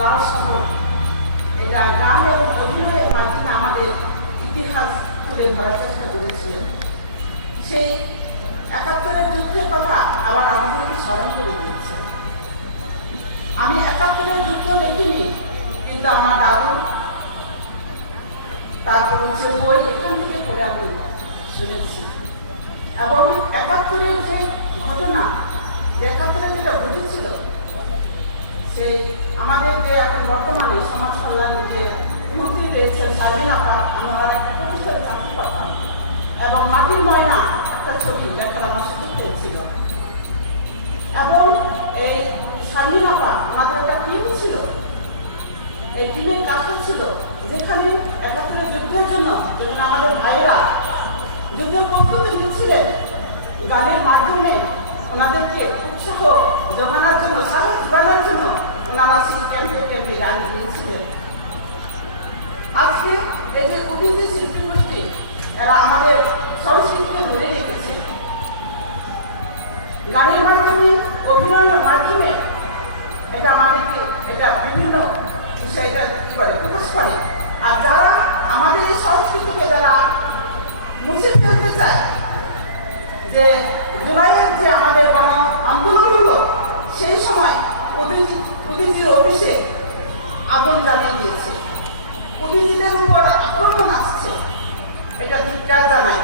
লাশ খবর এটা গান এবং অভিনয়ের মাধ্যমে আমাদের ইতিহাস তুলে ধরার চেষ্টা করেছিলেন। সেই ৭১-এর যুদ্ধের কথা আবার আমাদেরকে স্মরণ করে দিয়েছে। আমি ৭১-এর যুদ্ধ দেখিনি, কিন্তু আমার দাদু তারপর হচ্ছে বই এখান থেকে পড়ে আমি শুনেছি। এবং ৭১-এর যে ঘটনা, ৭১-এ যেটা ঘটেছিল, সে আমাদের যে এখন বর্তমানে সমাজ কল্যাণ যে মন্ত্রী রয়েছে শারমিন আপা, আমি ওনার একটা প্রতিষ্ঠানে জানতে পারতাম এবং মাটির ময়না একটা ছবি দেখার আমার সাথে ছিল। এবং এই শারমিন আপা ওনাদের একটা টিম ছিল, এই টিমের কাজটা ছিল যেখানে ৭১-এর যুদ্ধের জন্য যখন আমাদের ভাইরা যুদ্ধের প্রস্তুতি নিচ্ছিলেন, গানের মাধ্যমে ওনাদেরকে উৎসাহ জোগানোর জন্য, সাহস জোগানোর জন্য ওনারা সেই ক্যাম্পে ক্যাম্পে গান দিয়েছিলেন। আজকে এই যে কুটির শিল্পী গোষ্ঠী, এরা আমাদের সংস্কৃতিকে ধরে রেখেছে গানের মাধ্যমে, অভিনয়ের মাধ্যমে। এটা আমাদেরকে এটা বিভিন্ন বিষয়টা কি করে প্রকাশ করে। আর যারা আমাদের এই সংস্কৃতিকে যারা মুছে ফেলতে চায়, যে জুলাইয়ের যে আমাদের আন্দোলন হলো, সেই সময় মোদিজির অফিসে আগুন জ্বালিয়ে দিয়েছে, মোদিজিদের উপর আক্রমণ আসছে, এটা ধিক্কার জানাই।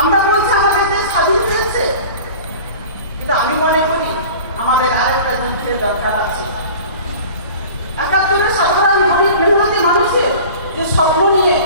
আমরা বলছি আমাদের দেশ স্বাধীন হয়েছে, কিন্তু আমি মনে করি আমাদের আরেকটা যুদ্ধের দরকার আছে। ৭১-এর সাধারণ গরিব মেহনতি মানুষের যে স্বপ্ন নিয়ে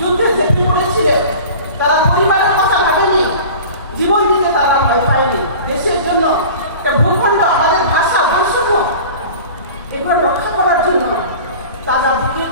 যুদ্ধে ঝেঁপে পড়েছিলেন, তারা পরিবারের কথা ভাবেনি, জীবন দিতে তারা ভয় পায়নি। দেশের জন্য একটা ভূখণ্ড, আমাদের ভাষা, বৈষম্য এগুলো রক্ষা করার জন্য তারা বুকের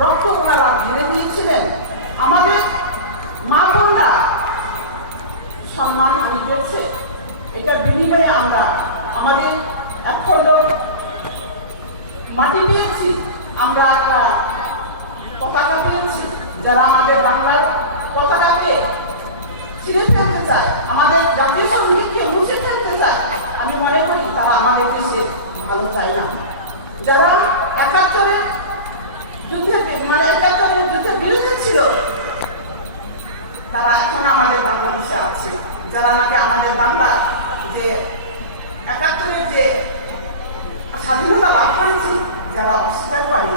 রক্ত তারা ঢেলে দিয়েছিলেন। আমাদের মা বোনরা সম্মান হানি পেয়েছে, এটা বিনিময়ে আমরা আমাদের এক খণ্ড মাটি পেয়েছি, আমরা একটা পতাকা পেয়েছি। যারা আমাদের বাংলার পতাকাকে ছিঁড়ে ফেলতে চায়, আমাদের জাতীয় সঙ্গীতকে মুছে ফেলতে চায়, আমি মনে করি তারা আমাদের দেশে ভালো চায় না। যারা ৭১-এর যুদ্ধের যুদ্ধের বিরুদ্ধে ছিল, তারা এখন আমাদের বাংলাদেশে আছে। যারা নাকি আমাদের বাংলা যে ৭১-এর যে স্বাধীনতা লাভ করেছি, যারা অস্বীকার করে,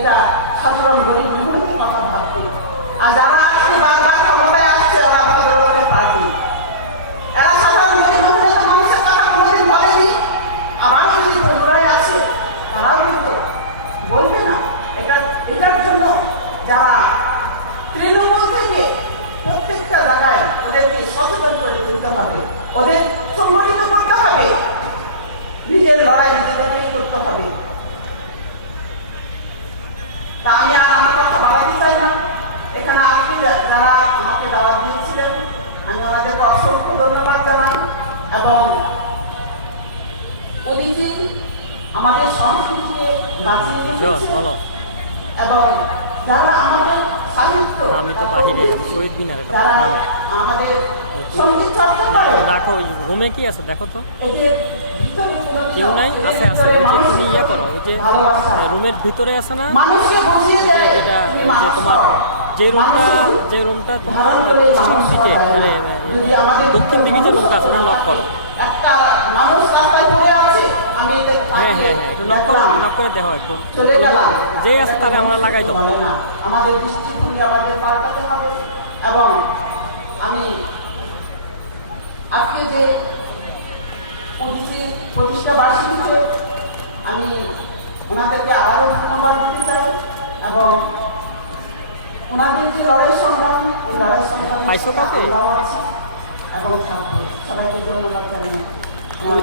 এটা সাধারণ গরিব মেহনতি কথা ভাববে। আর যারা আজকে বারবার ক্ষমতায় আসছে ওরা ভাবে ওদের পার্টি, এরা সাধারণ গরিব মেহনতি মানুষের কথা কোনোদিন বলেনি। আবার যদি পুনরায় আসে তারাও কিন্তু বলবে না। এটার জন্য যারা তৃণমূল থেকে প্রত্যেকটা জায়গায় ওদেরকে সচেতন করে তুলতে হবে, ওদের সংগঠিত করতে হবে, নিজের লড়াই নিজেদেরকেই করতে হবে। তা আমি আর আমার কথা বাড়াতে চাই না। এখানে আজকে যারা আমাকে দাওয়াত দিয়েছিলেন আমি ওনাদেরকে অসংখ্য ধন্যবাদ জানাই। এবং অতিথি আমাদের সংস্কৃতিকে বাঁচিয়ে রেখেছে এবং যারা আমাদের সাহিত্য যারা আমাদের সঙ্গীত চর্চা করে দেখো রুমে কি আছে দেখো তো, এদের ভিতরে কোনো কেউ নাই, আছে আছে ওই যে তুমি ইয়া করো, ওই যে রুমের ভিতরে আছে না, মানুষকে বুঝিয়ে দেয় যেটা তুমি যে মানুষ তোমার হও। যে রুমটা তোমার পশ্চিম দিকে মানে দক্ষিণ দিকে যে রুমটা আছে ওটা লক করো।